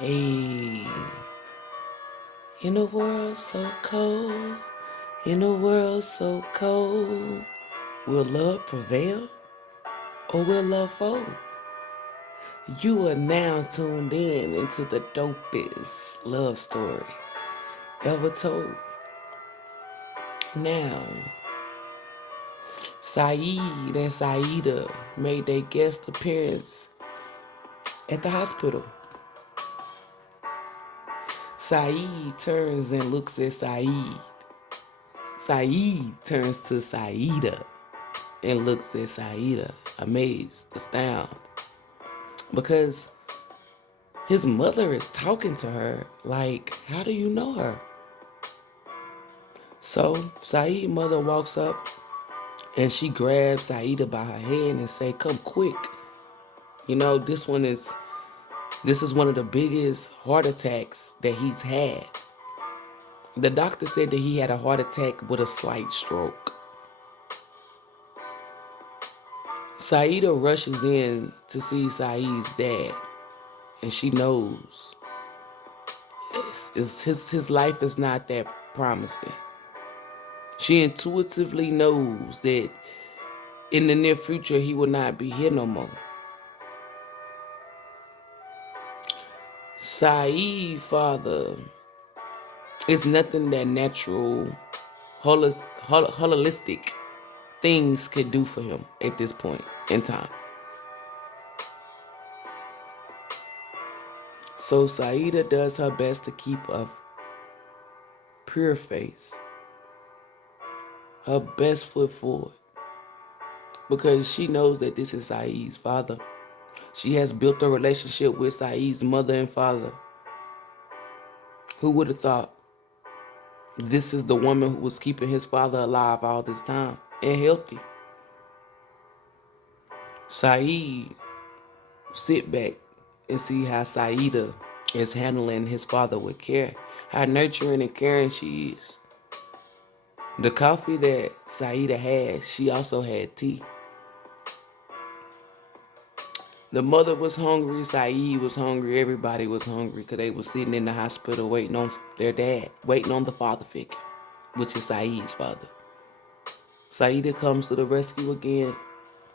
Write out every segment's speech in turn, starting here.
Hey, in a world so cold, in a world so cold, will love prevail or will love fold? You are now tuned in into the dopest love story ever told. Now, Saeed and Saida made their guest appearance at the hospital. Saeed turns and looks at Saeed. Saeed turns to Saida and looks at Saida, amazed, astounded, because his mother is talking to her like, how do you know her? So Said's mother walks up and she grabs Saida by her hand and say, come quick. You know, this is one of the biggest heart attacks that he's had. The doctor said that he had a heart attack with a slight stroke. Saida rushes in to see Saeed's dad, and she knows his life is not that promising. She intuitively knows that in the near future he will not be here no more. Saeed's father is nothing that natural, holistic things could do for him at this point in time. So Saida does her best to keep a pure face, her best foot forward, because she knows that this is Saeed's father. She has built a relationship with Saeed's mother and father. Who would have thought this is the woman who was keeping his father alive all this time and healthy? Saeed sit back and see how Saida is handling his father with care, how nurturing and caring she is. The coffee that Saida had, she also had tea. The mother was hungry, Saeed was hungry, everybody was hungry because they were sitting in the hospital waiting on their dad, waiting on the father figure, which is Saeed's father. Saida comes to the rescue again.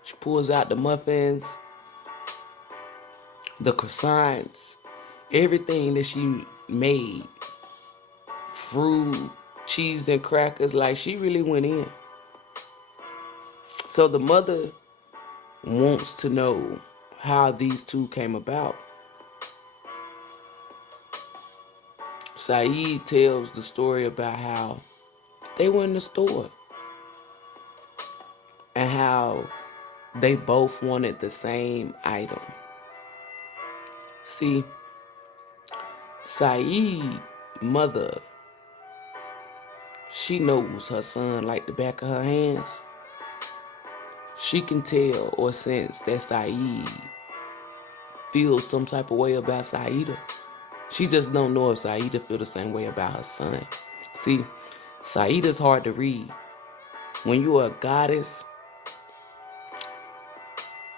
She pulls out the muffins, the croissants, everything that she made, fruit, cheese, and crackers. Like, she really went in. So the mother wants to know how these two came about. Saeed tells the story about how they were in the store and how they both wanted the same item. See, Saeed's mother, she knows her son like the back of her hands. She can tell or sense that Saeed feels some type of way about Saida. She just don't know if Saida feel the same way about her son. See, Saida's hard to read. When you are a goddess,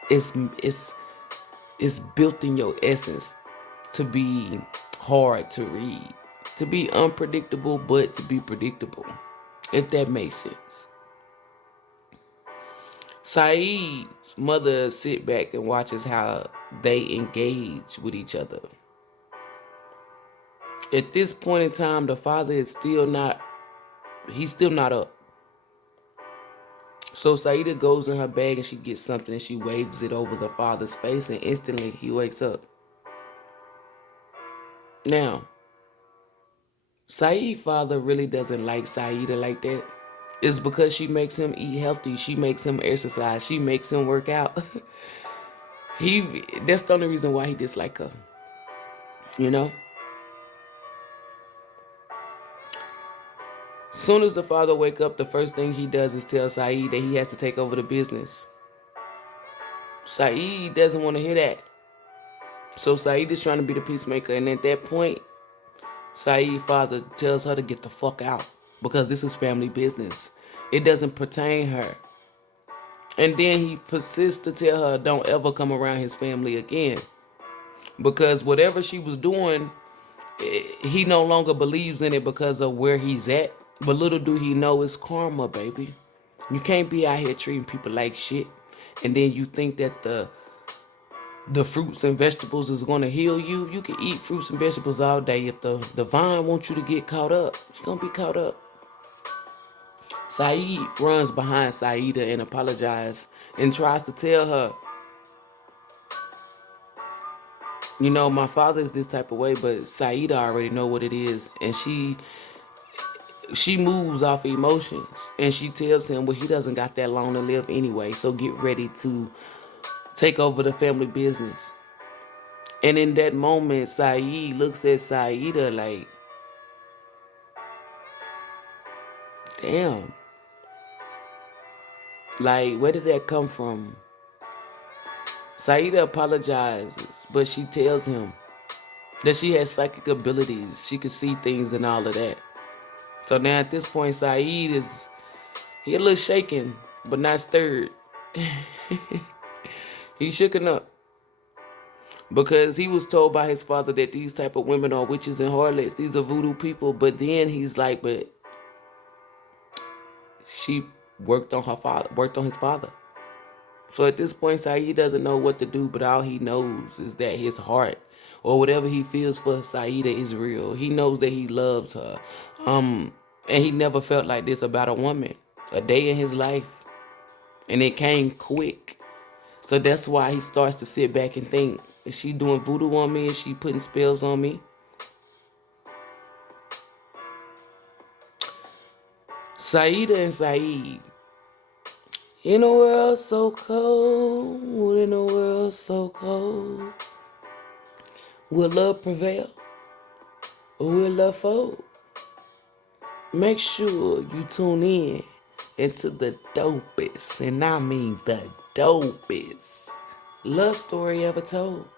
it's built in your essence to be hard to read, to be unpredictable, but to be predictable, if that makes sense. Saeed's mother sit back and watches how they engage with each other. At this point in time, the father is still not up. So Saida goes in her bag and she gets something and she waves it over the father's face, and instantly he wakes up. Now, Saeed's father really doesn't like Saida like that. It's because she makes him eat healthy. She makes him exercise. She makes him work out. That's the only reason why he dislikes her. You know? Soon as the father wake up, the first thing he does is tell Saeed that he has to take over the business. Saeed doesn't want to hear that. So Saeed is trying to be the peacemaker, and at that point, Saeed's father tells her to get the fuck out because this is family business. It doesn't pertain her. And then he persists to tell her don't ever come around his family again. Because whatever she was doing, he no longer believes in it because of where he's at. But little do he know it's karma, baby. You can't be out here treating people like shit, and then you think that the fruits and vegetables is gonna heal you. You can eat fruits and vegetables all day. If the vine wants you to get caught up, you're gonna be caught up. Saeed runs behind Saida and apologizes and tries to tell her, you know, my father is this type of way, but Saida already know what it is, and she moves off emotions, and she tells him, well, he doesn't got that long to live anyway, so get ready to take over the family business. And in that moment, Saeed looks at Saida like, damn, like, where did that come from? Saida apologizes, but she tells him that she has psychic abilities. She could see things and all of that. So now at this point, Saeed he a little shaken, but not stirred. He's shooken up. Because he was told by his father that these type of women are witches and harlots. These are voodoo people. But then he's like, but she worked on his father. So at this point, Saeed doesn't know what to do, but all he knows is that his heart or whatever he feels for Saida is real. He knows that he loves her. And he never felt like this about a woman a day in his life. And it came quick. So that's why he starts to sit back and think, is she doing voodoo on me? Is she putting spells on me? Saida and Saeed. In a world so cold, in a world so cold, will love prevail or will love fold? Make sure you tune in into the dopest, and I mean the dopest, love story ever told.